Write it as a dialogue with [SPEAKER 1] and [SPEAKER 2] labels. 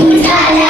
[SPEAKER 1] ఉండాలి